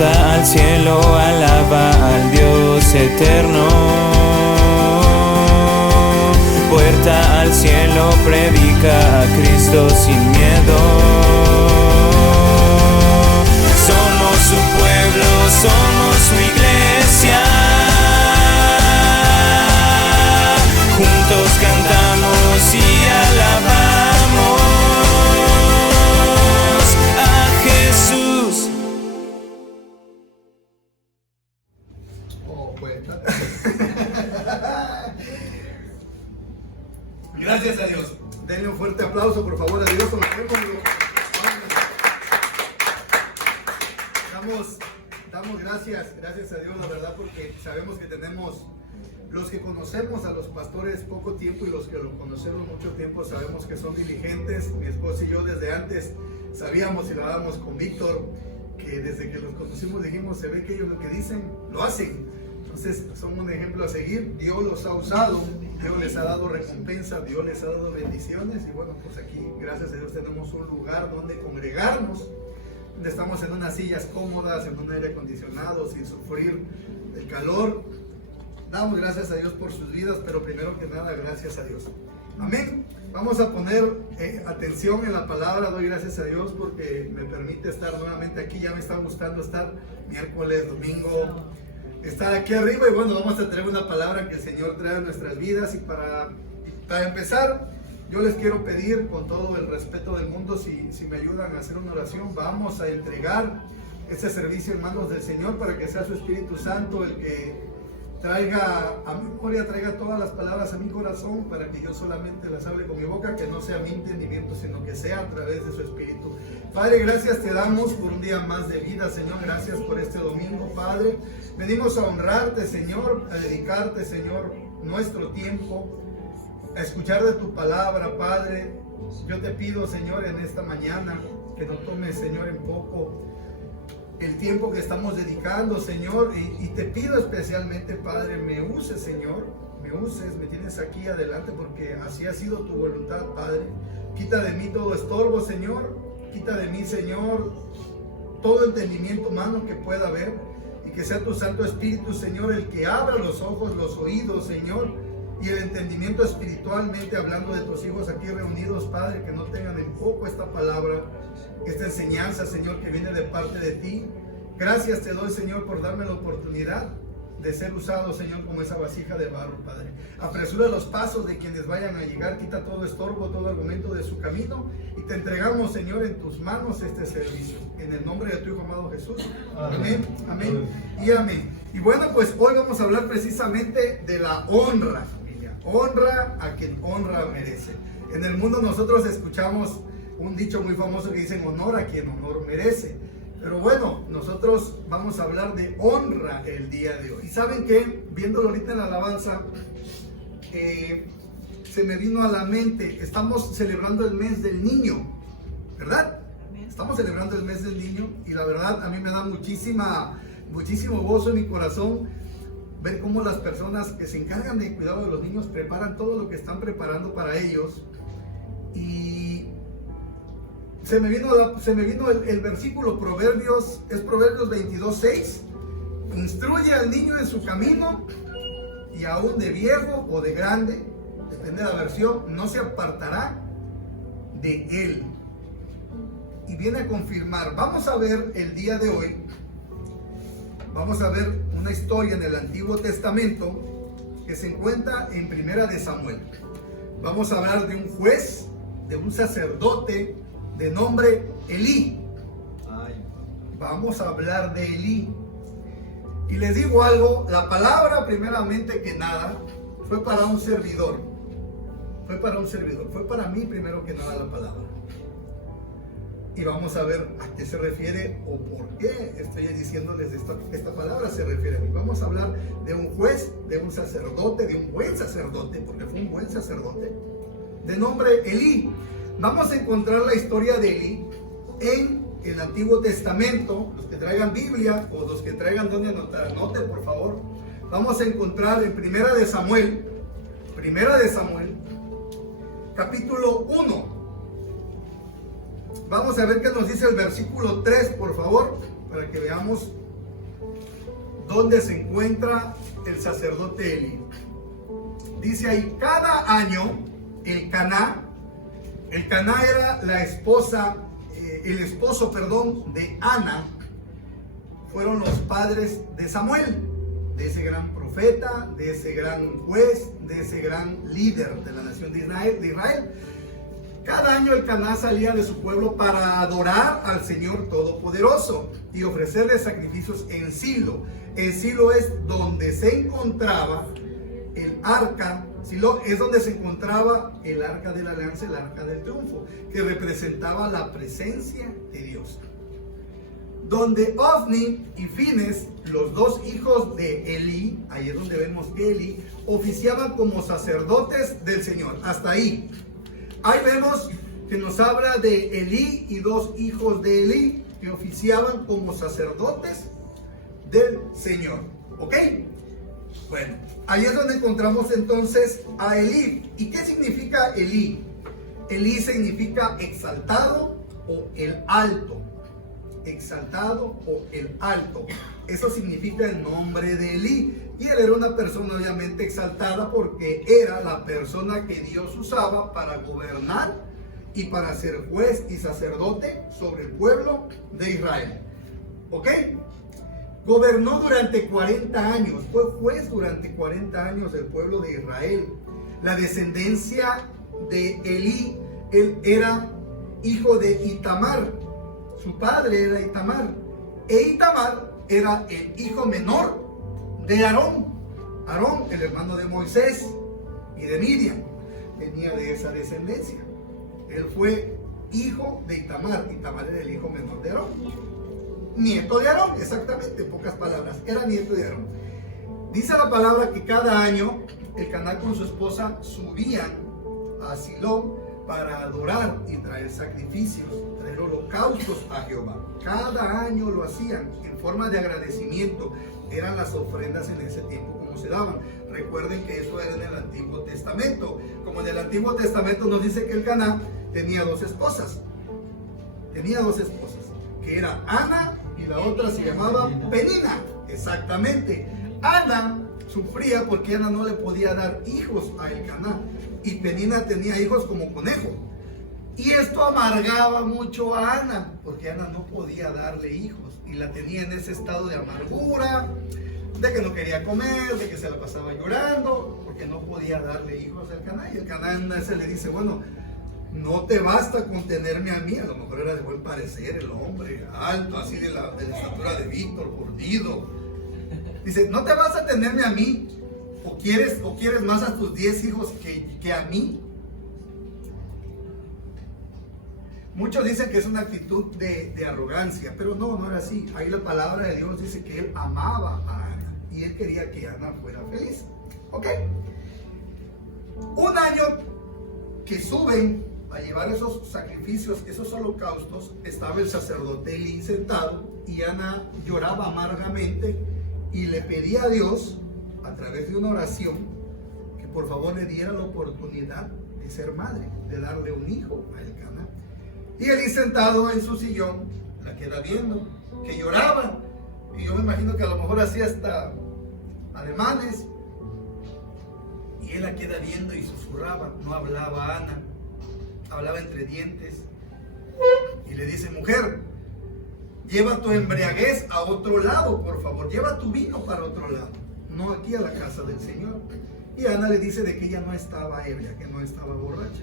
Puerta al cielo, alaba al Dios eterno. Puerta al cielo, predica a Cristo sin miedo. Somos su pueblo, somos su iglesia. Juntos cantamos y alabamos a Jesús. Oh, puerta. Gracias a Dios. Denle un fuerte aplauso, por favor, a Dios. Damos gracias a Dios, la verdad, porque sabemos que tenemos, los que conocemos a los pastores poco tiempo y los que lo conocemos mucho tiempo, sabemos que son diligentes. Mi esposa y yo desde antes sabíamos y lo dábamos con Víctor, que desde que los conocimos dijimos, se ve que ellos lo que dicen, lo hacen. Entonces son un ejemplo a seguir. Dios los ha usado, Dios les ha dado recompensa, Dios les ha dado bendiciones. Y bueno, pues aquí, gracias a Dios, tenemos un lugar donde congregarnos, donde estamos en unas sillas cómodas, en un aire acondicionado, sin sufrir el calor. Damos gracias a Dios por sus vidas, pero primero que nada, gracias a Dios. Amén. Vamos a poner atención en la palabra. Doy gracias a Dios porque me permite estar nuevamente aquí. Ya me está gustando estar miércoles, domingo, estar aquí arriba. Y bueno, vamos a traer una palabra que el Señor trae a nuestras vidas. Y para empezar, yo les quiero pedir con todo el respeto del mundo, si me ayudan a hacer una oración. Vamos a entregar este servicio en manos del Señor para que sea su Espíritu Santo el que traiga a mi memoria, traiga todas las palabras a mi corazón, para que yo solamente las hable con mi boca, que no sea mi entendimiento, sino que sea a través de su Espíritu. Padre, gracias te damos por un día más de vida, Señor. Gracias por este domingo, Padre. Venimos a honrarte, Señor, a dedicarte, Señor, nuestro tiempo, a escuchar de tu palabra, Padre. Yo te pido, Señor, en esta mañana, que no tomes, Señor, en poco el tiempo que estamos dedicando, Señor, y te pido especialmente, Padre, me uses, Señor, me tienes aquí adelante, porque así ha sido tu voluntad, Padre. Quita de mí todo estorbo, Señor, quita de mí, Señor, todo entendimiento humano que pueda haber, y que sea tu Santo Espíritu, Señor, el que abra los ojos, los oídos, Señor, y el entendimiento espiritualmente, hablando de tus hijos aquí reunidos, Padre, que no tengan en poco esta palabra, esta enseñanza, Señor, que viene de parte de ti. Gracias te doy, Señor, por darme la oportunidad de ser usado, Señor, como esa vasija de barro, Padre. Apresura los pasos de quienes vayan a llegar, quita todo estorbo, todo argumento de su camino, y te entregamos, Señor, en tus manos este servicio. En el nombre de tu Hijo amado Jesús. Amén, amén y amén. Y bueno, pues hoy vamos a hablar precisamente de la honra, familia. Honra a quien honra merece. En el mundo nosotros escuchamos un dicho muy famoso que dicen honor a quien honor merece. Pero bueno, nosotros vamos a hablar de honra el día de hoy. ¿Y saben qué? Viéndolo ahorita en la alabanza, se me vino a la mente, estamos celebrando el mes del niño, ¿verdad? Estamos celebrando el mes del niño, y la verdad a mí me da muchísimo gozo en mi corazón ver cómo las personas que se encargan del cuidado de los niños preparan todo lo que están preparando para ellos. Y se me vino el versículo Proverbios 22:6. Instruye al niño en su camino, y aún de viejo o de grande, depende de la versión, no se apartará de él. Y viene a confirmar. Vamos a ver el día de hoy, vamos a ver una historia en el Antiguo Testamento que se encuentra en Primera de Samuel. Vamos a hablar de un juez, de un sacerdote de nombre Elí. Vamos a hablar de Elí. Y les digo algo, la palabra, primeramente que nada, fue para un servidor. Fue para mí primero que nada la palabra. Y vamos a ver a qué se refiere o por qué estoy diciéndoles esta palabra se refiere a mí. Vamos a hablar de un juez, de un sacerdote, de un buen sacerdote, porque fue un buen sacerdote, de nombre Elí. Vamos a encontrar la historia de Elí en el Antiguo Testamento. Los que traigan Biblia o los que traigan donde anotar, anoten por favor. Vamos a encontrar en Primera de Samuel, capítulo 1. Vamos a ver qué nos dice el versículo 3, por favor, para que veamos donde se encuentra el sacerdote Elí. Dice ahí, cada año el Caná era la esposa, el esposo, de Ana, fueron los padres de Samuel, de ese gran profeta, de ese gran juez, de ese gran líder de la nación de Israel. Cada año el Caná salía de su pueblo para adorar al Señor Todopoderoso y ofrecerle sacrificios en Silo. En Silo es donde se encontraba el arca. Silo es donde se encontraba el arca de la alianza, el arca del triunfo, que representaba la presencia de Dios. Donde Ofni y Fines, los dos hijos de Elí, ahí es donde vemos que Elí, oficiaban como sacerdotes del Señor. Hasta ahí. Ahí vemos que nos habla de Elí y dos hijos de Elí que oficiaban como sacerdotes del Señor. ¿Ok? Bueno, ahí es donde encontramos entonces a Elí. ¿Y qué significa Elí? Elí significa exaltado o el alto. Exaltado o el alto. Eso significa el nombre de Elí. Y él era una persona obviamente exaltada porque era la persona que Dios usaba para gobernar y para ser juez y sacerdote sobre el pueblo de Israel. ¿Ok? Gobernó durante 40 años, fue juez durante 40 años del pueblo de Israel. La descendencia de Elí, él era hijo de Itamar. Su padre era Itamar. E Itamar era el hijo menor de Aarón. Aarón, el hermano de Moisés y de Miriam, venía de esa descendencia. Él fue hijo de Itamar. Itamar era el hijo menor de Aarón. Nieto de Aarón, exactamente, en pocas palabras. Era nieto de Aarón. Dice la palabra que cada año el Caná con su esposa subían a Silo para adorar y traer sacrificios, traer holocaustos a Jehová. Cada año lo hacían en forma de agradecimiento. Eran las ofrendas en ese tiempo como se daban. Recuerden que eso era en el Antiguo Testamento. Como en el Antiguo Testamento nos dice que el Caná tenía dos esposas. Tenía dos esposas, que era Ana y la otra se llamaba Penina. Exactamente. Ana sufría porque Ana no le podía dar hijos a el Caná. Y Penina tenía hijos como conejo. Y esto amargaba mucho a Ana, porque Ana no podía darle hijos. Y la tenía en ese estado de amargura, de que no quería comer, de que se la pasaba llorando, porque no podía darle hijos al Caná. Y el Caná se le dice, bueno, no te basta con tenerme a mí. A lo mejor era de buen parecer el hombre, alto, así de la estatura de Víctor, fornido. Dice, no te vas a tenerme a mí. ¿O quieres más a tus 10 hijos que a mí? Muchos dicen que es una actitud de arrogancia, pero no era así. Ahí la palabra de Dios dice que él amaba a Ana y él quería que Ana fuera feliz. ¿Ok? Un año que suben a llevar esos sacrificios, esos holocaustos, estaba el sacerdote Elí sentado y Ana lloraba amargamente y le pedía a Dios, a través de una oración, que por favor le diera la oportunidad de ser madre, de darle un hijo a el Caná. Y Elí sentado en su sillón, la queda viendo, que lloraba, y yo me imagino que a lo mejor hacía hasta ademanes, y él la queda viendo y susurraba, no hablaba Ana, hablaba entre dientes, y le dice, mujer, lleva tu embriaguez a otro lado, por favor, lleva tu vino para otro lado, no aquí a la casa del Señor. Y Ana le dice de que ella no estaba ebria, que no estaba borracha.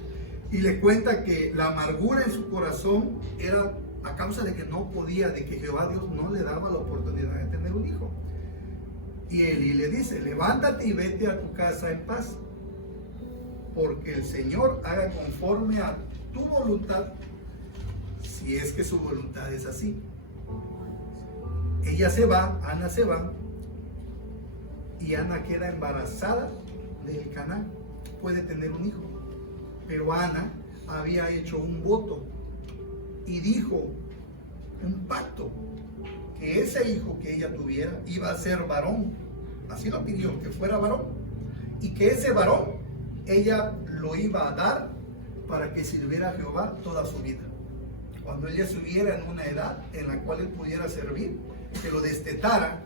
Y le cuenta que la amargura en su corazón era a causa de que no podía, de que Jehová Dios no le daba la oportunidad de tener un hijo. Y Elí le dice, levántate y vete a tu casa en paz, porque el Señor haga conforme a tu voluntad, si es que su voluntad es así. Ella se va, Ana se va, y Ana queda embarazada del Caná, puede tener un hijo. Pero Ana había hecho un voto y dijo un pacto que ese hijo que ella tuviera iba a ser varón. Así lo pidió, que fuera varón. Y que ese varón ella lo iba a dar para que sirviera a Jehová toda su vida. Cuando ella estuviera en una edad en la cual él pudiera servir, que lo destetara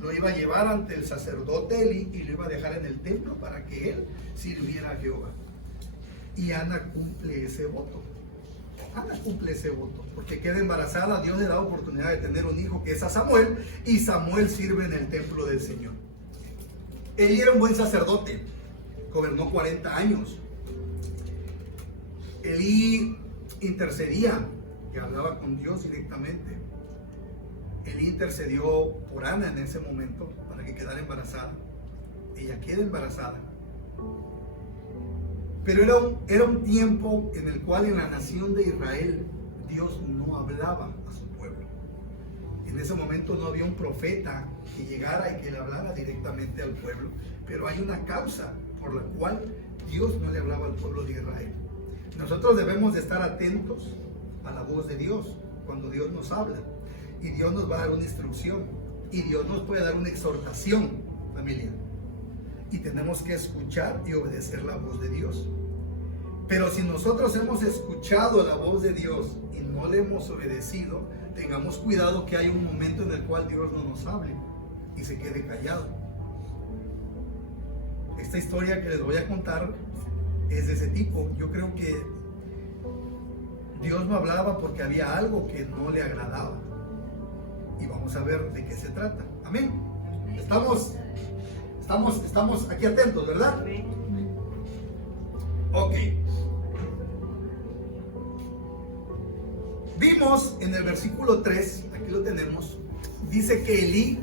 lo iba a llevar ante el sacerdote Elí y lo iba a dejar en el templo para que él sirviera a Jehová. Y Ana cumple ese voto. Ana cumple ese voto, porque queda embarazada. Dios le da oportunidad de tener un hijo que es a Samuel, y Samuel sirve en el templo del Señor. Elí era un buen sacerdote, gobernó 40 años. Elí intercedía y hablaba con Dios directamente. Elí intercedió por Ana en ese momento para que quedara embarazada. Ella queda embarazada. Pero era un tiempo en el cual en la nación de Israel Dios no hablaba a su pueblo. En ese momento no había un profeta que llegara y que le hablara directamente al pueblo. Pero hay una causa por la cual Dios no le hablaba al pueblo de Israel. Nosotros debemos de estar atentos a la voz de Dios cuando Dios nos habla. Y Dios nos va a dar una instrucción. Y Dios nos puede dar una exhortación, familia. Y tenemos que escuchar y obedecer la voz de Dios. Pero si nosotros hemos escuchado la voz de Dios y no le hemos obedecido, tengamos cuidado que hay un momento en el cual Dios no nos hable y se quede callado. Esta historia que les voy a contar es de ese tipo. Yo creo que Dios no hablaba porque había algo que no le agradaba. Y vamos a ver de qué se trata. Amén. Estamos aquí atentos, ¿verdad? Ok. Vimos en el versículo 3, aquí lo tenemos, dice que Elí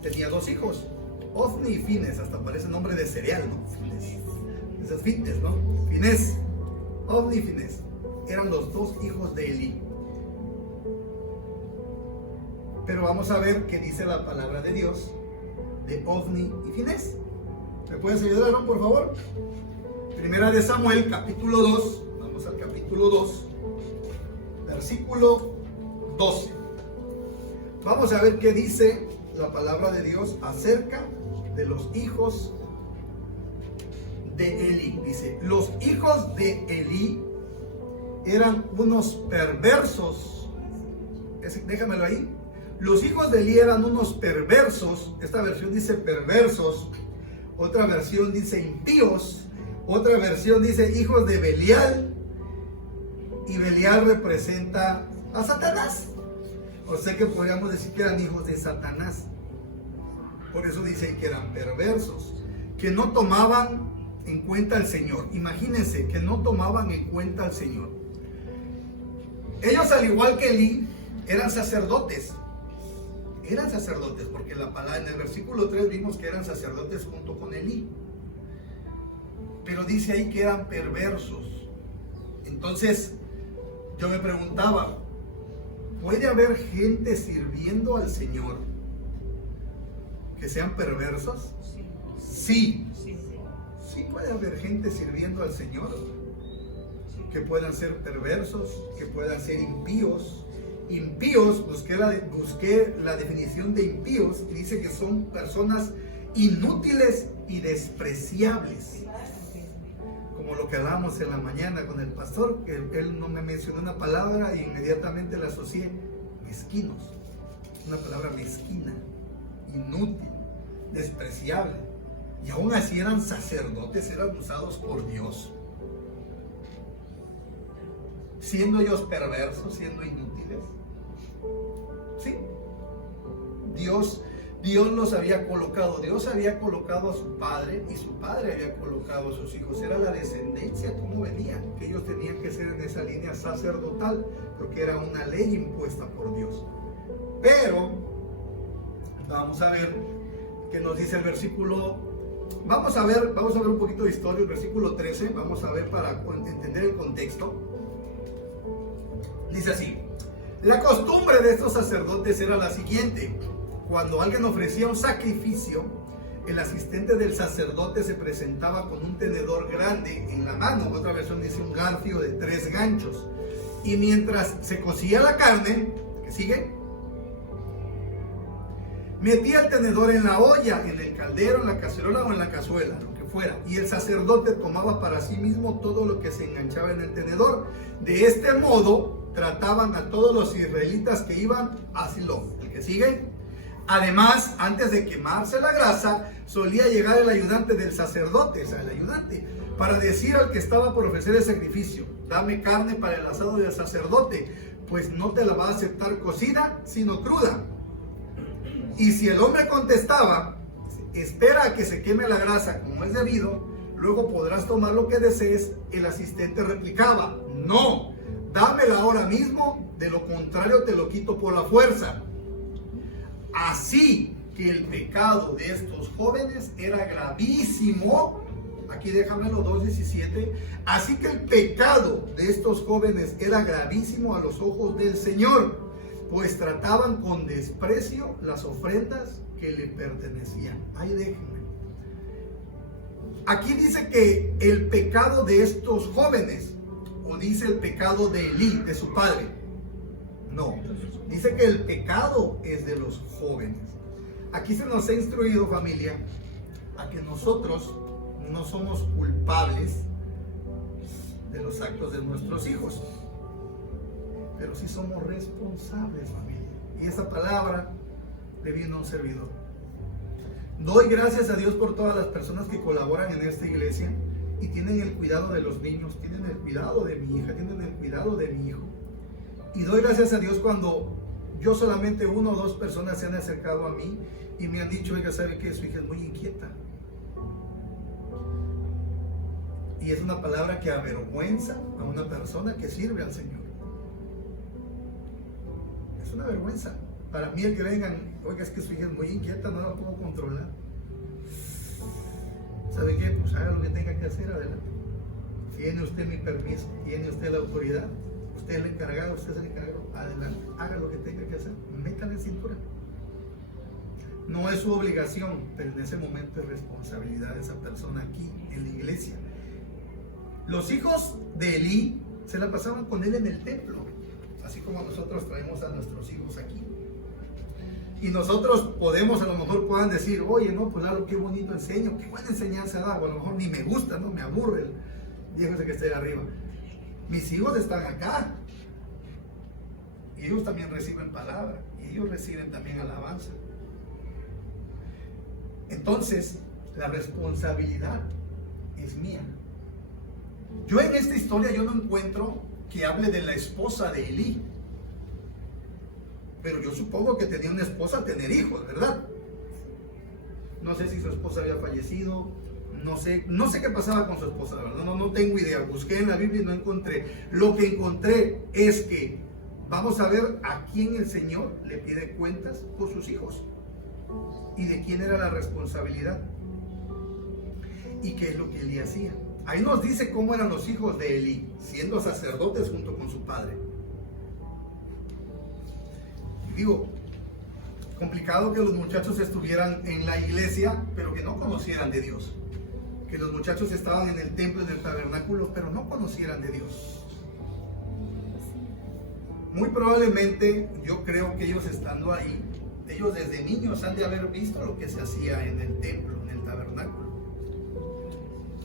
tenía 2 hijos, Ofni y Fines. Hasta parece nombre de cereal, ¿no? Fines. Esas fitness, ¿no? Fines. Ofni y Fines eran los 2 hijos de Elí. Pero vamos a ver qué dice la palabra de Dios de Ofni y Fines. ¿Me puedes ayudar, Aaron, por favor? Primera de Samuel, capítulo 2. Vamos al capítulo 2, versículo 12. Vamos a ver qué dice la palabra de Dios acerca de los hijos de Elí. Dice, los hijos de Elí eran unos perversos. Déjamelo ahí. Los hijos de Elí eran unos perversos. Esta versión dice perversos. Otra versión dice impíos. Otra versión dice hijos de Belial. Y Belial representa a Satanás. O sea que podríamos decir que eran hijos de Satanás. Por eso dicen que eran perversos, que no tomaban en cuenta al Señor. Imagínense que no tomaban en cuenta al Señor. Ellos, al igual que Elí, eran sacerdotes. Eran sacerdotes, porque en el versículo 3 vimos que eran sacerdotes junto con Elí. Pero dice ahí que eran perversos. Entonces, yo me preguntaba, ¿puede haber gente sirviendo al Señor que sean perversos? Sí. Sí puede haber gente sirviendo al Señor que puedan ser perversos, que puedan ser impíos. Impíos, busqué la definición de impíos y dice que son personas inútiles y despreciables. Como lo que hablábamos en la mañana con el pastor, que él no me mencionó una palabra e inmediatamente la asocié: mezquinos. Una palabra mezquina, inútil, despreciable. Y aún así eran sacerdotes, eran usados por Dios. Siendo ellos perversos, siendo inútiles. Sí. Dios los había colocado. Dios había colocado a su padre y su padre había colocado a sus hijos. Era la descendencia, cómo venía, que ellos tenían que ser en esa línea sacerdotal, porque era una ley impuesta por Dios. Pero vamos a ver qué nos dice el versículo. Vamos a ver un poquito de historia, el versículo 13. Vamos a ver para entender el contexto. Dice así: la costumbre de estos sacerdotes era la siguiente: cuando alguien ofrecía un sacrificio, el asistente del sacerdote se presentaba con un tenedor grande en la mano. Otra versión dice un garfio de 3 ganchos. Y mientras se cocía la carne, ¿qué sigue? Metía el tenedor en la olla, en el caldero, en la cacerola o en la cazuela, lo que fuera. Y el sacerdote tomaba para sí mismo todo lo que se enganchaba en el tenedor. De este modo trataban a todos los israelitas que iban a Silo. El que sigue: Además, antes de quemarse la grasa, solía llegar el ayudante del sacerdote, o sea, el ayudante, para decir al que estaba por ofrecer el sacrificio: dame carne para el asado del sacerdote, pues no te la va a aceptar cocida, sino cruda. Y si el hombre contestaba: espera a que se queme la grasa como es debido, luego podrás tomar lo que desees, el asistente replicaba: no, dámela ahora mismo, de lo contrario te lo quito por la fuerza. Así que el pecado de estos jóvenes era gravísimo. Aquí déjamelo, 2:17. Así que el pecado de estos jóvenes era gravísimo a los ojos del Señor, pues trataban con desprecio las ofrendas que le pertenecían. Ahí déjenme. Aquí dice que el pecado de estos jóvenes, o dice el pecado de Elí, de su padre. No, dice que el pecado es de los jóvenes. Aquí se nos ha instruido, familia, a que nosotros no somos culpables de los actos de nuestros hijos, pero sí somos responsables, familia. Y esa palabra le vino a un servidor. Doy gracias a Dios por todas las personas que colaboran en esta iglesia y tienen el cuidado de los niños, tienen el cuidado de mi hija, tienen el cuidado de mi hijo. Y doy gracias a Dios cuando yo solamente 1 o 2 personas se han acercado a mí y me han dicho: oiga, ¿sabe qué? Su hija es muy inquieta. Y es una palabra que avergüenza a una persona que sirve al Señor. Es una vergüenza. Para mí el que vengan: oiga, es que su hija es muy inquieta, no la puedo controlar. ¿Sabe qué? Pues haga lo que tenga que hacer, adelante. Tiene usted mi permiso, tiene usted la autoridad, usted es el encargado, usted es el encargado, adelante, haga lo que tenga que hacer, métale en cintura. No es su obligación, pero en ese momento es responsabilidad de esa persona aquí en la iglesia. Los hijos de Elí se la pasaban con él en el templo, así como nosotros traemos a nuestros hijos aquí. Y nosotros podemos, a lo mejor puedan decir: oye, no, pues claro, qué bonito enseño, qué buena enseñanza da, o a lo mejor ni me gusta, no, me aburre el viejo ese que está ahí arriba. Mis hijos están acá, y ellos también reciben palabra, y ellos reciben también alabanza. Entonces, la responsabilidad es mía. Yo en esta historia yo no encuentro que hable de la esposa de Elí, pero yo supongo que tenía una esposa al tener hijos, ¿verdad? No sé si su esposa había fallecido, no sé qué pasaba con su esposa, la verdad, no tengo idea. Busqué en la Biblia y no encontré. Lo que encontré es que vamos a ver a quién el Señor le pide cuentas por sus hijos y de quién era la responsabilidad y qué es lo que Elí hacía. Ahí nos dice cómo eran los hijos de Elí, siendo sacerdotes junto con su padre. Digo, complicado que los muchachos estuvieran en la iglesia, pero que no conocieran de Dios. Que los muchachos estaban en el templo, en el tabernáculo, pero no conocieran de Dios. Muy probablemente, yo creo que ellos estando ahí, ellos desde niños han de haber visto lo que se hacía en el templo, en el tabernáculo.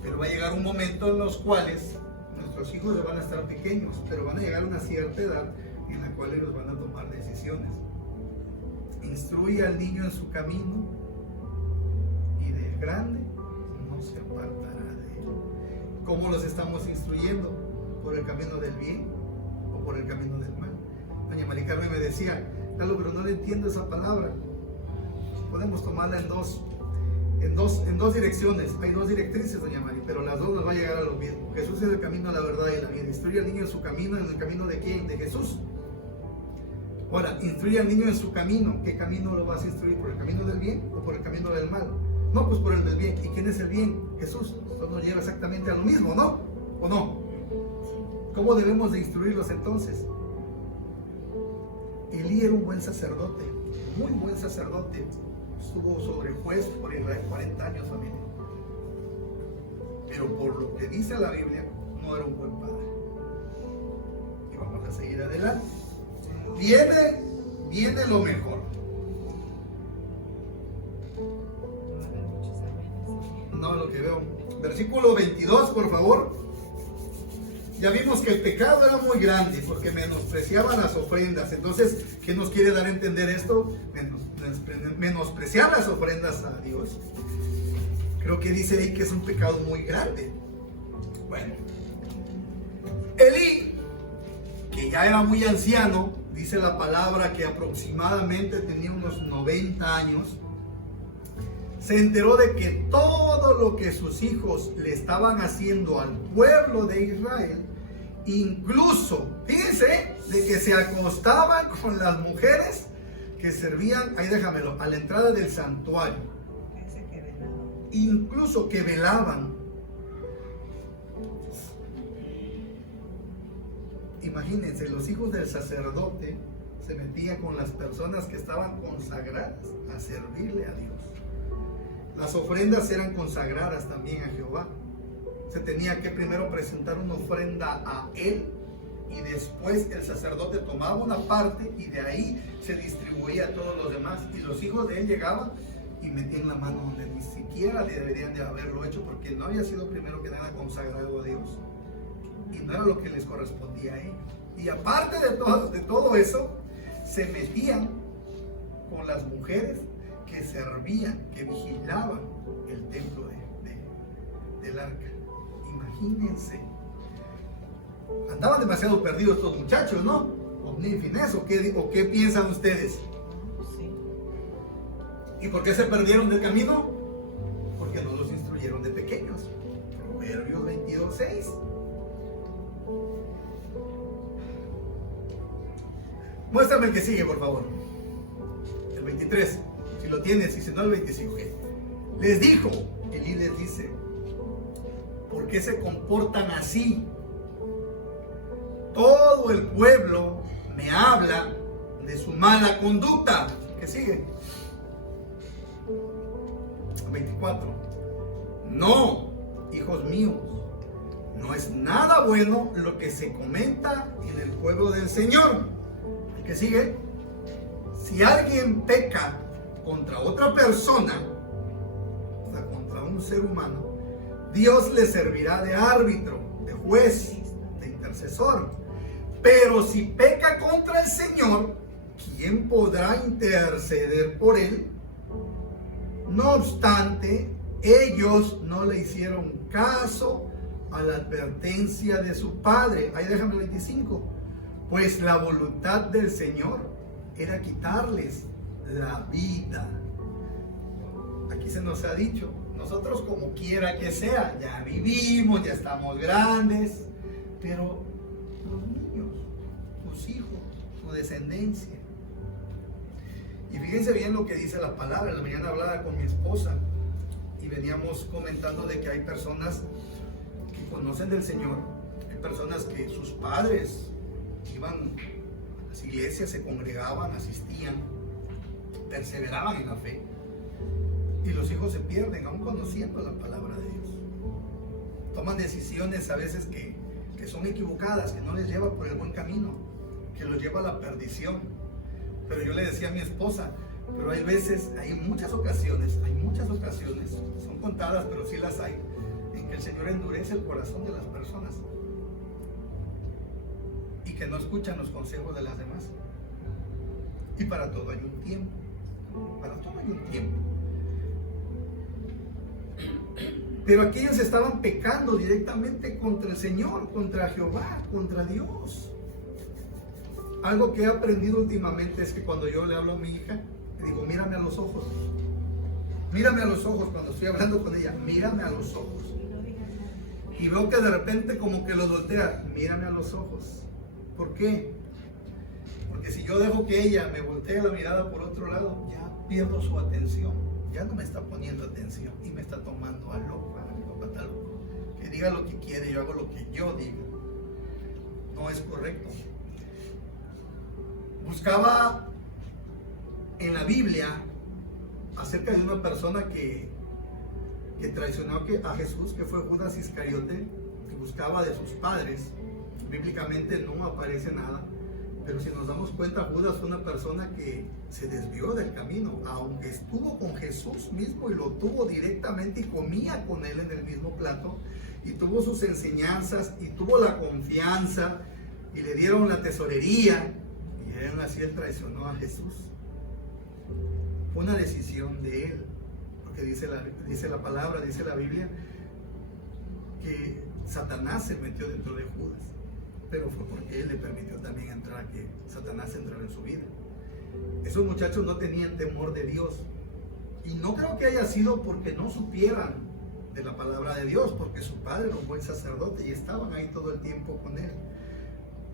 Pero va a llegar un momento en los cuales nuestros hijos van a estar pequeños, pero van a llegar a una cierta edad en la cual ellos van a tomar decisiones. Instruye al niño en su camino y de grande no se apartará de él. ¿Cómo los estamos instruyendo? ¿Por el camino del bien o por el camino del mal? Doña Mari Carmen me decía: Lalo, pero no le entiendo esa palabra. Podemos tomarla en dos direcciones. Hay 2 directrices, doña Mari, pero las 2 nos va a llegar a lo mismo. Jesús es el camino, la verdad y la vida. Instruye al niño en su camino. ¿En el camino de quién? De Jesús. Ahora, instruye al niño en su camino. ¿Qué camino lo vas a instruir? ¿Por el camino del bien o por el camino del mal? No, pues por el del bien. ¿Y quién es el bien? Jesús. Esto nos lleva exactamente a lo mismo, ¿no? ¿O no? ¿Cómo debemos de instruirlos entonces? Elí era un buen sacerdote, muy buen sacerdote. Estuvo sobre juez por Israel 40 años, familia. Pero por lo que dice la Biblia, no era un buen padre. Y vamos a seguir adelante. Viene lo mejor. No lo que veo. Versículo 22, por favor. Ya vimos que el pecado era muy grande porque menospreciaban las ofrendas. Entonces, ¿qué nos quiere dar a entender esto? menospreciar las ofrendas a Dios, creo que dice ahí que es un pecado muy grande. Bueno, Elí, que ya era muy anciano, dice la palabra que aproximadamente tenía unos 90 años, se enteró de que todo lo que sus hijos le estaban haciendo al pueblo de Israel, incluso, fíjense, de que se acostaban con las mujeres que servían, ahí déjamelo, a la entrada del santuario, incluso que velaban. Imagínense, los hijos del sacerdote se metían con las personas que estaban consagradas a servirle a Dios. Las ofrendas eran consagradas también a Jehová. Se tenía que primero presentar una ofrenda a él y después el sacerdote tomaba una parte y de ahí se distribuía a todos los demás. Y los hijos de él llegaban y metían la mano donde ni siquiera deberían de haberlo hecho, porque no había sido primero que nada consagrado a Dios y no era lo que les correspondía a ellos. Y aparte de todo eso, se metían con las mujeres que servían, que vigilaban el templo del arca. Imagínense, andaban demasiado perdidos estos muchachos, ¿no? ¿O qué piensan ustedes? Sí. ¿Y por qué se perdieron del camino? Porque no los instruyeron de pequeños. Proverbios 22:6. Muéstrame el que sigue, por favor. El 23, si lo tienes, y si no, el 25. Les dijo, Elí les dice, ¿por qué se comportan así? Todo el pueblo me habla de su mala conducta. ¿Qué sigue? 24. No, hijos míos, no es nada bueno lo que se comenta en el pueblo del Señor. ¿Qué sigue? Si alguien peca contra otra persona, o sea, contra un ser humano, Dios le servirá de árbitro, de juez, de intercesor. Pero si peca contra el Señor, ¿quién podrá interceder por él? No obstante, ellos no le hicieron caso a la advertencia de su padre. Ahí déjame el 25. Pues la voluntad del Señor era quitarles la vida. Aquí se nos ha dicho, nosotros como quiera que sea, ya vivimos, ya estamos grandes, pero los niños, tus hijos, tu descendencia. Y fíjense bien lo que dice la palabra. En la mañana hablaba con mi esposa y veníamos comentando de que hay personas que conocen del Señor, hay personas que sus padres iban a las iglesias, se congregaban, asistían, perseveraban en la fe, y los hijos se pierden aún conociendo la palabra de Dios. Toman decisiones a veces que son equivocadas, que no les lleva por el buen camino, que los lleva a la perdición. Pero yo le decía a mi esposa, pero hay veces, hay muchas ocasiones, son contadas, pero sí las hay, en que el Señor endurece el corazón de las personas y que no escuchan los consejos de las demás. Y para todo hay un tiempo. Para todo hay un tiempo. Pero aquellos estaban pecando directamente contra el Señor, contra Jehová, contra Dios. Algo que he aprendido últimamente es que cuando yo le hablo a mi hija, le digo, mírame a los ojos. Mírame a los ojos cuando estoy hablando con ella. Mírame a los ojos. Y veo que de repente como que los voltea. Mírame a los ojos. ¿Por qué? Porque si yo dejo que ella me voltee la mirada por otro lado, ya pierdo su atención. Ya no me está poniendo atención y me está tomando a loco. Mi papá está loco. Que diga lo que quiere, yo hago lo que yo digo. No es correcto. Buscaba en la Biblia acerca de una persona que traicionó a Jesús, que fue Judas Iscariote, que buscaba de sus padres. Bíblicamente no aparece nada, pero si nos damos cuenta, Judas fue una persona que se desvió del camino, aunque estuvo con Jesús mismo y lo tuvo directamente y comía con él en el mismo plato, y tuvo sus enseñanzas y tuvo la confianza y le dieron la tesorería, y aún así él traicionó a Jesús. Fue una decisión de él, porque dice la palabra, dice la Biblia, que Satanás se metió dentro de Judas, pero fue porque él le permitió también entrar, que Satanás entrara en su vida. Esos muchachos no tenían temor de Dios, y no creo que haya sido porque no supieran de la palabra de Dios, porque su padre era un buen sacerdote y estaban ahí todo el tiempo con él,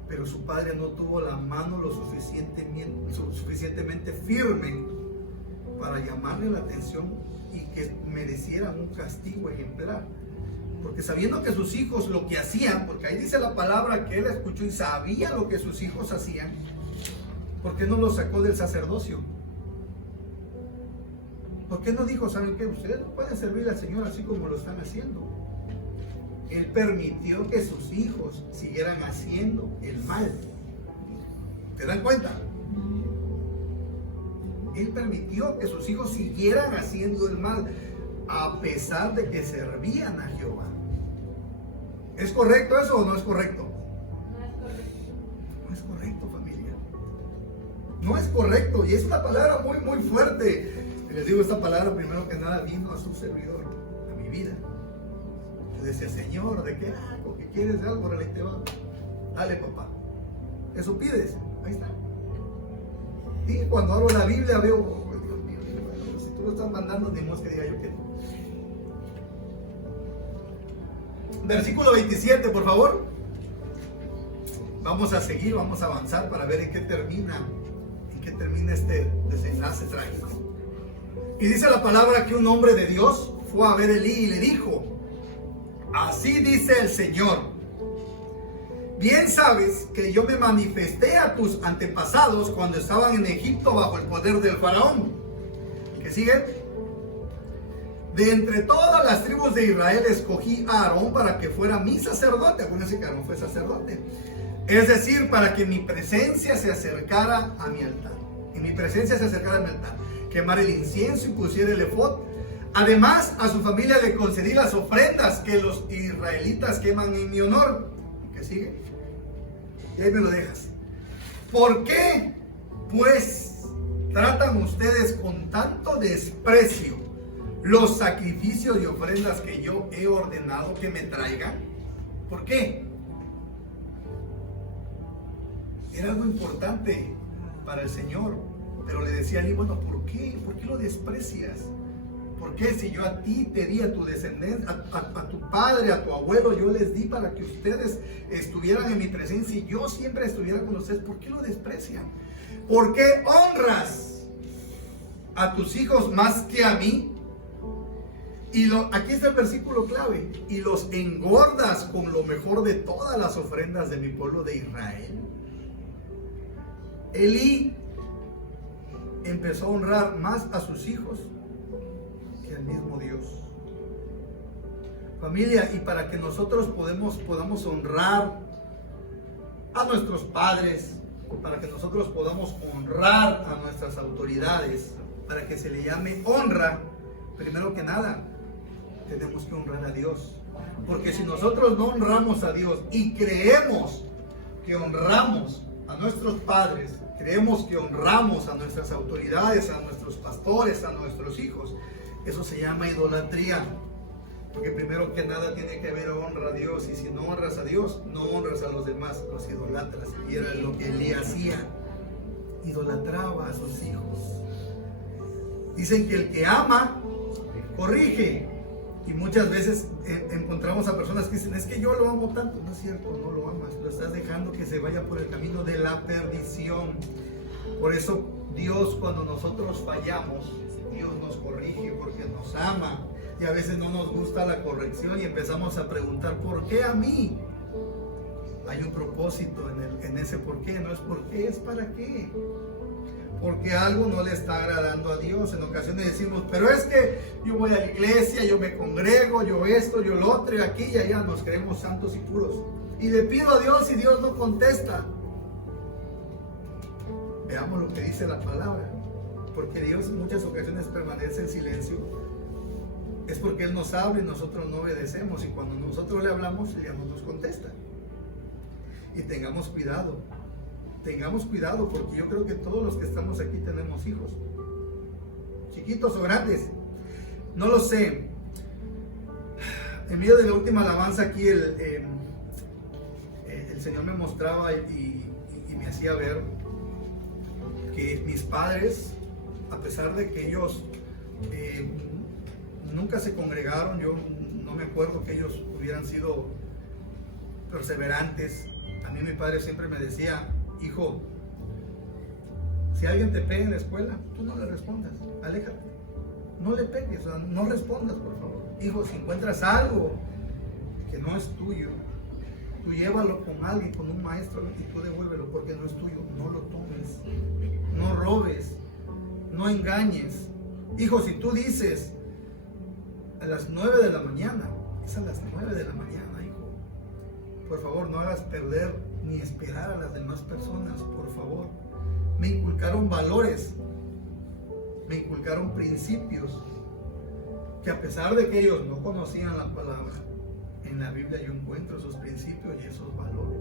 pero su padre no tuvo la mano lo suficientemente firme para llamarle la atención y que merecieran un castigo ejemplar. Porque sabiendo que sus hijos lo que hacían, porque ahí dice la palabra que él escuchó y sabía lo que sus hijos hacían, ¿por qué no los sacó del sacerdocio? ¿Por qué no dijo, saben qué? Ustedes no pueden servir al Señor así como lo están haciendo. Él permitió que sus hijos siguieran haciendo el mal. ¿Te dan cuenta? Él permitió que sus hijos siguieran haciendo el mal, a pesar de que servían a Jehová. ¿Es correcto eso o no es correcto? No es correcto. No es correcto, familia. No es correcto. Y es una palabra muy, muy fuerte. Y les digo, esta palabra primero que nada vino a su servidor, a mi vida. Yo decía, Señor, ¿de qué hago? ¿Qué quieres de algo? Te va. Dale, papá. Eso pides. Ahí está. Y cuando abro la Biblia veo, oh, Dios mío, si tú lo estás mandando, ni más que diga yo que no. Versículo 27, por favor. Vamos a seguir, vamos a avanzar para ver en qué termina este desenlace trágico. Y dice la palabra que un hombre de Dios fue a ver a Elí y le dijo: así dice el Señor, bien sabes que yo me manifesté a tus antepasados cuando estaban en Egipto bajo el poder del faraón. ¿Qué sigue? De entre todas las tribus de Israel escogí a Aarón para que fuera mi sacerdote. Acuérdense que Aarón fue sacerdote. Es decir, para que mi presencia se acercara a mi altar. Y mi presencia se acercara a mi altar. Quemar el incienso y pusiera el efod. Además, a su familia le concedí las ofrendas que los israelitas queman en mi honor. ¿Qué sigue? Y ahí me lo dejas. ¿Por qué, pues, tratan ustedes con tanto desprecio los sacrificios y ofrendas que yo he ordenado que me traigan? ¿Por qué? Era algo importante para el Señor, pero le decía a Elí, bueno, ¿por qué? ¿Por qué lo desprecias? ¿Por qué si yo a ti te di, a tu descendencia, a tu padre, a tu abuelo, yo les di para que ustedes estuvieran en mi presencia y yo siempre estuviera con ustedes? ¿Por qué lo desprecian? ¿Por qué honras a tus hijos más que a mí? Y aquí está el versículo clave. Y los engordas con lo mejor de todas las ofrendas de mi pueblo de Israel. Elí empezó a honrar más a sus hijos que al mismo Dios. Familia, y para que nosotros podamos honrar a nuestros padres, para que nosotros podamos honrar a nuestras autoridades, para que se le llame honra, primero que nada tenemos que honrar a Dios. Porque si nosotros no honramos a Dios y creemos que honramos a nuestros padres, creemos que honramos a nuestras autoridades, a nuestros pastores, a nuestros hijos, eso se llama idolatría. Porque primero que nada tiene que haber honra a Dios, y si no honras a Dios, no honras a los demás, los idolatras. Y era lo que Elí hacía, idolatraba a sus hijos. Dicen que el que ama, corrige. Y muchas veces encontramos a personas que dicen, es que yo lo amo tanto. No es cierto, no lo amas, lo estás dejando que se vaya por el camino de la perdición. Por eso Dios, cuando nosotros fallamos, Dios nos corrige porque nos ama. Y a veces no nos gusta la corrección y empezamos a preguntar, ¿por qué a mí? Hay un propósito en ese por qué. No es por qué, es para qué. Porque algo no le está agradando a Dios. En ocasiones decimos, pero es que yo voy a la iglesia, yo me congrego, yo esto, yo lo otro, y aquí y allá nos creemos santos y puros. Y le pido a Dios y Dios no contesta. Veamos lo que dice la palabra. Porque Dios en muchas ocasiones permanece en silencio. Es porque Él nos habla y nosotros no obedecemos. Y cuando nosotros le hablamos, Él ya no nos contesta. Y tengamos cuidado. Tengamos cuidado, porque yo creo que todos los que estamos aquí tenemos hijos. chiquitos o grandes, no lo sé. En medio de la última alabanza aquí el Señor me mostraba y me hacía ver que mis padres, a pesar de que ellos nunca se congregaron, yo no me acuerdo que ellos hubieran sido perseverantes. A mí mi padre siempre me decía: hijo, si alguien te pega en la escuela, tú no le respondas, aléjate, no le pegues, o sea, no respondas, por favor. Hijo, si encuentras algo que no es tuyo, tú llévalo con alguien, con un maestro, y tú devuélvelo, porque no es tuyo. No lo tomes, no robes, no engañes. Hijo, si tú dices a las 9 de la mañana, es a las 9 de la mañana, hijo. Por favor, no hagas perder ni esperar a las demás personas, por favor. Me inculcaron valores, me inculcaron principios, que a pesar de que ellos no conocían la palabra, en la Biblia yo encuentro esos principios y esos valores.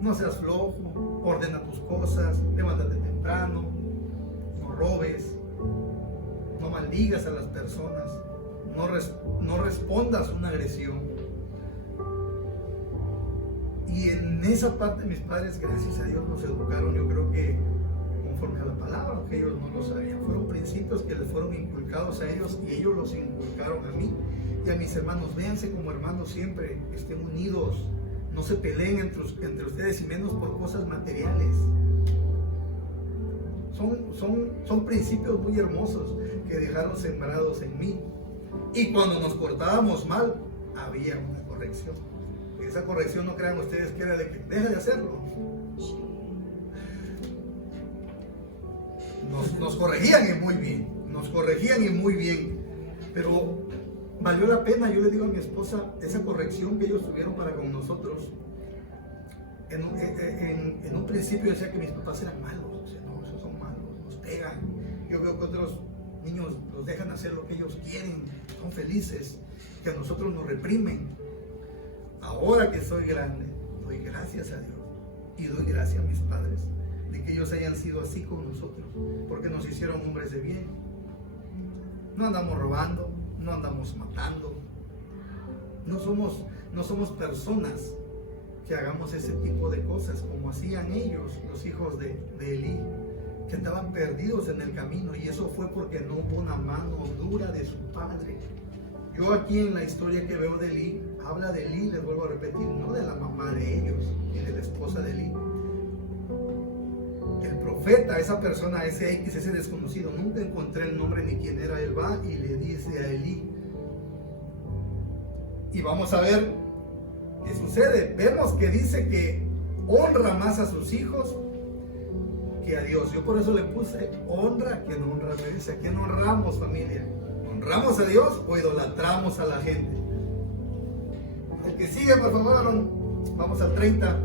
No seas flojo, ordena tus cosas, levántate temprano, no robes, no maldigas a las personas, no respondas una agresión. Y en esa parte mis padres, gracias a Dios, nos educaron, yo creo que conforme a la palabra, que ellos no lo sabían. Fueron principios que les fueron inculcados a ellos y ellos los inculcaron a mí y a mis hermanos. Véanse como hermanos siempre, estén unidos, no se peleen entre ustedes, y menos por cosas materiales. Son principios muy hermosos que dejaron sembrados en mí. Y cuando nos portábamos mal, había una corrección. Esa corrección, no crean ustedes que era de que deja de hacerlo. Nos corregían y muy bien, pero valió la pena. Yo le digo a mi esposa, esa corrección que ellos tuvieron para con nosotros. En un principio decía que mis papás eran malos, o sea, no, esos son malos, nos pegan. Yo veo que otros niños los dejan hacer lo que ellos quieren, son felices, que a nosotros nos reprimen. Ahora que soy grande, doy gracias a Dios y doy gracias a mis padres de que ellos hayan sido así con nosotros, porque nos hicieron hombres de bien. No andamos robando, no andamos matando, no somos personas que hagamos ese tipo de cosas como hacían ellos, los hijos de Elí, que andaban perdidos en el camino, y eso fue porque no hubo una mano dura de su padre. Yo aquí en la historia que veo de Elí, habla de Elí, les vuelvo a repetir, no de la mamá de ellos ni de la esposa de Elí. El profeta, esa persona, ese X, ese desconocido, nunca encontré el nombre ni quién era. Él va y le dice a Elí, y vamos a ver qué sucede. Vemos que dice que honra más a sus hijos que a Dios. Yo por eso le puse honra que no honra. Me dice, ¿a quién honramos, familia? ¿Honramos a Dios o idolatramos a la gente? El que sigue, por favor, vamos a 30.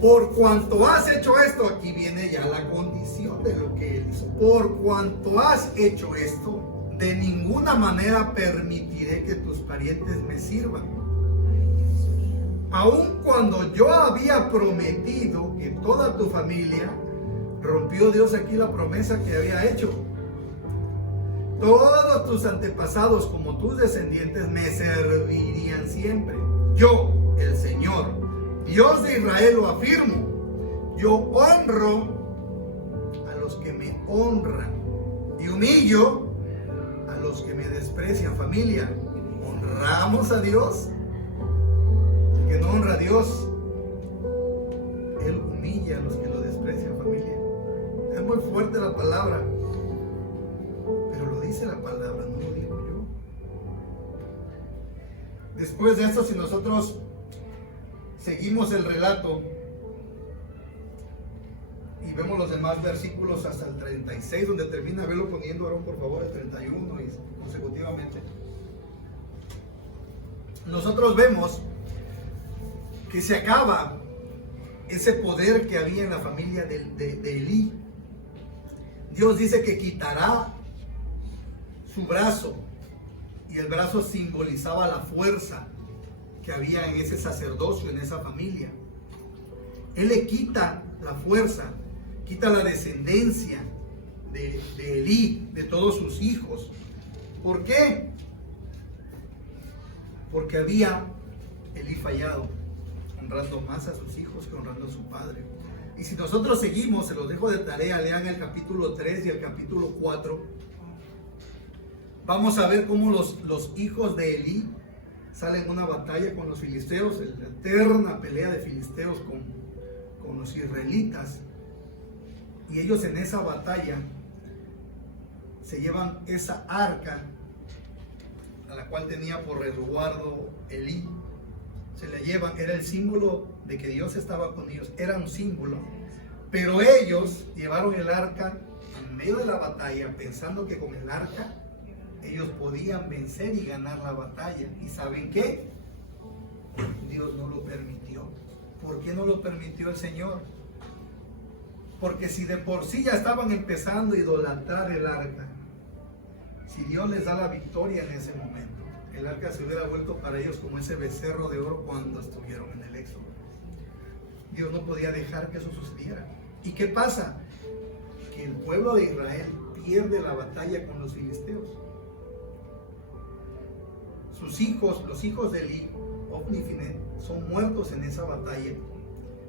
Por cuanto has hecho esto, aquí viene ya la condición de lo que él hizo. Por cuanto has hecho esto, de ninguna manera permitiré que tus parientes me sirvan. Aun cuando yo había prometido que toda tu familia, rompió Dios aquí la promesa que había hecho. Todos tus antepasados como tus descendientes me servirían siempre. Yo, el Señor, Dios de Israel, lo afirmo. Yo honro a los que me honran y humillo a los que me desprecian. Familia, honramos a Dios. El que no honra a Dios, Él humilla a los que lo desprecian, familia. Es muy fuerte la palabra, pero lo dice la palabra, no lo digo yo. Después de esto, si nosotros seguimos el relato y vemos los demás versículos hasta el 36, donde termina, velo poniendo, Aarón, por favor, el 31 y consecutivamente. Nosotros vemos que se acaba ese poder que había en la familia de Elí. Dios dice que quitará su brazo, y el brazo simbolizaba la fuerza que había en ese sacerdocio, en esa familia. Él le quita la fuerza quita la descendencia de Elí, de todos sus hijos. ¿Por qué? Porque había Elí fallado, honrando más a sus hijos que honrando a su padre. Y si nosotros seguimos, se los dejo de tarea, lean el capítulo 3 y el capítulo 4. Vamos a ver cómo los hijos de Elí salen en una batalla con los filisteos, la eterna pelea de filisteos con los israelitas. Y ellos en esa batalla se llevan esa arca, a la cual tenía por resguardo Elí. Se la llevan, era el símbolo de que Dios estaba con ellos, era un símbolo. Pero ellos llevaron el arca en medio de la batalla, pensando que con el arca ellos podían vencer y ganar la batalla. ¿Y saben qué? Dios no lo permitió. ¿Por qué no lo permitió el Señor? Porque si de por sí ya estaban empezando a idolatrar el arca, si Dios les da la victoria en ese momento, el arca se hubiera vuelto para ellos como ese becerro de oro cuando estuvieron en el Éxodo. Dios no podía dejar que eso sucediera. ¿Y qué pasa? Que el pueblo de Israel pierde la batalla con los filisteos. Sus hijos, los hijos de Elí, Ofni y Finet, son muertos en esa batalla.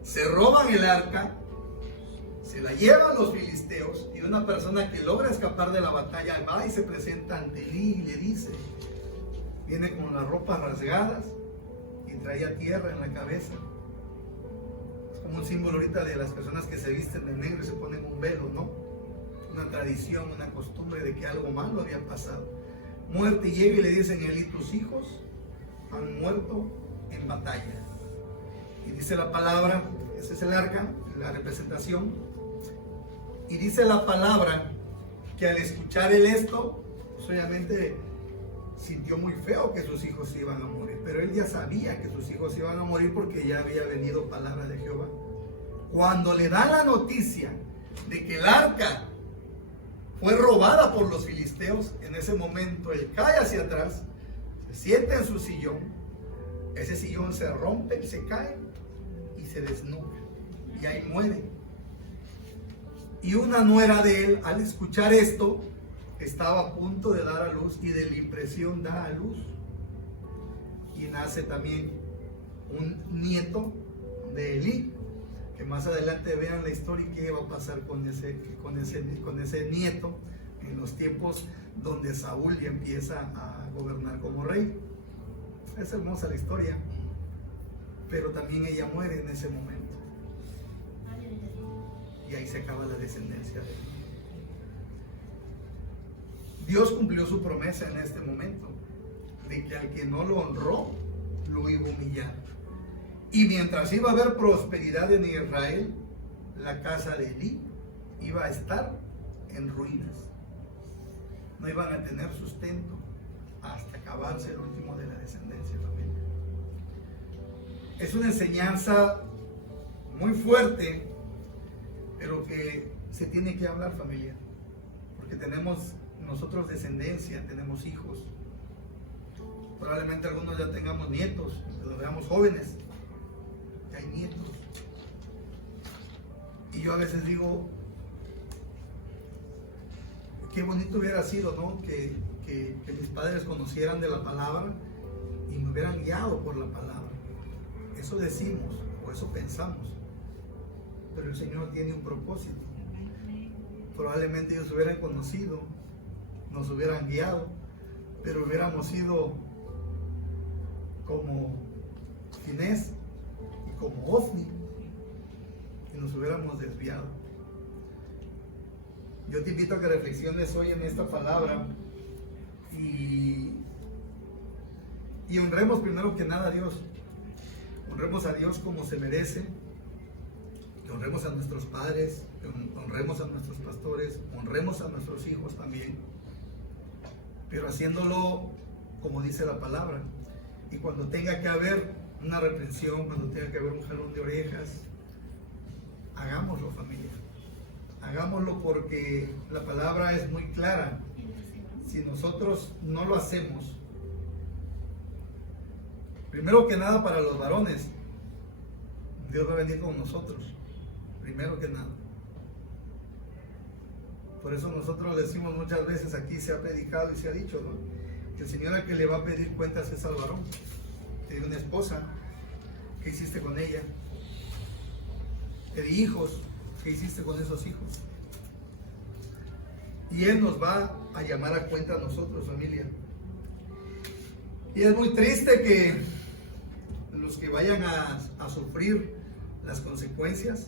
Se roban el arca, se la llevan los filisteos, y una persona que logra escapar de la batalla va y se presenta ante Elí y le dice, viene con las ropas rasgadas y traía tierra en la cabeza. Es como un símbolo ahorita de las personas que se visten de negro y se ponen un velo, ¿no? Una tradición, una costumbre de que algo malo había pasado. Muerte, y llega y le dicen a Elí, tus hijos han muerto en batalla. Y dice la palabra, ese es el arca, la representación. Y dice la palabra que al escuchar él esto, pues obviamente sintió muy feo que sus hijos iban a morir. Pero él ya sabía que sus hijos iban a morir porque ya había venido palabra de Jehová. Cuando le da la noticia de que el arca fue robada por los filisteos, en ese momento él cae hacia atrás, se sienta en su sillón, ese sillón se rompe, se cae y se desnuda, y ahí muere. Y una nuera de él, al escuchar esto, estaba a punto de dar a luz, y de la impresión da a luz, y nace también un nieto de Elí, que más adelante vean la historia y qué va a pasar con ese nieto en los tiempos donde Saúl ya empieza a gobernar como rey. Es hermosa la historia, pero también ella muere en ese momento, y ahí se acaba la descendencia de él. Dios cumplió su promesa en este momento de que al que no lo honró lo iba a humillar. Y mientras iba a haber prosperidad en Israel, la casa de Elí iba a estar en ruinas. No iban a tener sustento hasta acabarse el último de la descendencia, familia. Es una enseñanza muy fuerte, pero que se tiene que hablar, familia, porque tenemos nosotros descendencia, tenemos hijos. Probablemente algunos ya tengamos nietos, los veamos jóvenes. Hay nietos, y yo a veces digo, qué bonito hubiera sido, ¿no? Que mis padres conocieran de la palabra y me hubieran guiado por la palabra. Eso decimos o eso pensamos, pero el Señor tiene un propósito. Probablemente ellos hubieran conocido, nos hubieran guiado, pero hubiéramos sido como Finés como Ofni, y nos hubiéramos desviado. Yo te invito a que reflexiones hoy en esta palabra y honremos primero que nada a Dios. Honremos a Dios como se merece, que honremos a nuestros padres, que honremos a nuestros pastores, honremos a nuestros hijos también, pero haciéndolo como dice la palabra. Y cuando tenga que haber una reprensión, cuando tenga que haber un jalón de orejas, hagámoslo, familia. Hagámoslo, porque la palabra es muy clara. Si nosotros no lo hacemos, primero que nada para los varones, Dios va a venir con nosotros, primero que nada. Por eso nosotros decimos muchas veces, aquí se ha predicado y se ha dicho, ¿no?, que el Señor al que le va a pedir cuentas es al varón. Tiene una esposa, ¿qué hiciste con ella? Te di hijos, ¿qué hiciste con esos hijos? Y Él nos va a llamar a cuenta a nosotros, familia. Y es muy triste que los que vayan a sufrir las consecuencias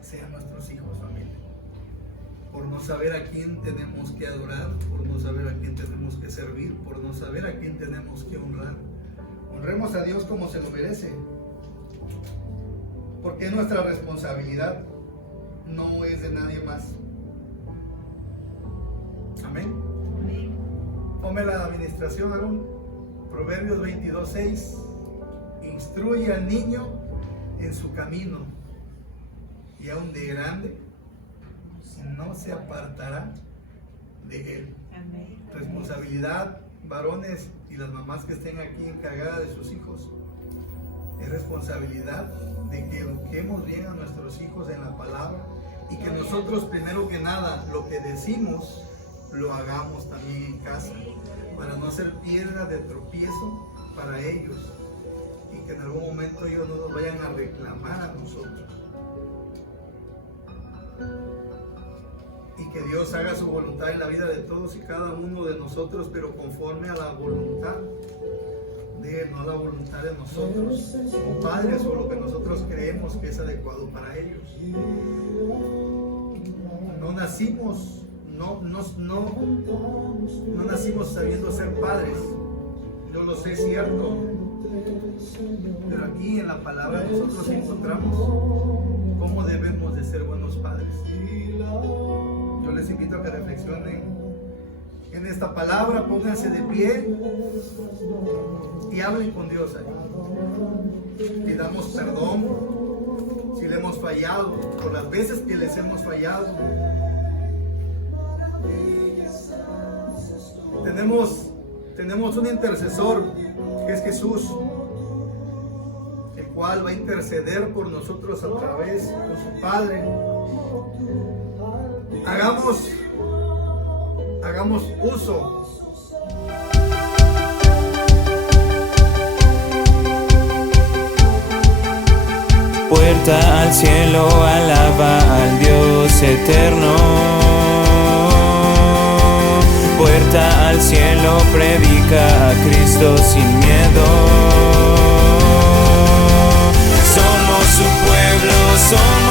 sean nuestros hijos, familia. Por no saber a quién tenemos que adorar, por no saber a quién tenemos que servir, por no saber a quién tenemos que honrar. Honremos a Dios como se lo merece, porque es nuestra responsabilidad, no es de nadie más. Amén. Ponme la administración, Aarón. Proverbios 22:6. Instruye al niño en su camino, y aun de grande no se apartará de él. Responsabilidad, varones y las mamás que estén aquí encargadas de sus hijos. Es responsabilidad de que eduquemos bien a nuestros hijos en la palabra, y que nosotros, primero que nada, lo que decimos lo hagamos también en casa, para no ser piedra de tropiezo para ellos, y que en algún momento ellos no nos vayan a reclamar a nosotros. Y que Dios haga su voluntad en la vida de todos y cada uno de nosotros, pero conforme a la voluntad de Él, no a la voluntad de nosotros como padres, o lo que nosotros creemos que es adecuado para ellos. No nacimos no nacimos sabiendo ser padres, yo lo sé, cierto, pero aquí en la palabra nosotros encontramos cómo debemos de ser buenos padres. Yo les invito a que reflexionen en esta palabra, pónganse de pie y hablen con Dios ahí. Pidamos perdón si le hemos fallado, por las veces que les hemos fallado. Tenemos un intercesor, que es Jesús, el cual va a interceder por nosotros a través de su Padre. Hagamos uso. Puerta al cielo, alaba al Dios eterno. Puerta al cielo, predica a Cristo sin miedo. Somos su pueblo, somos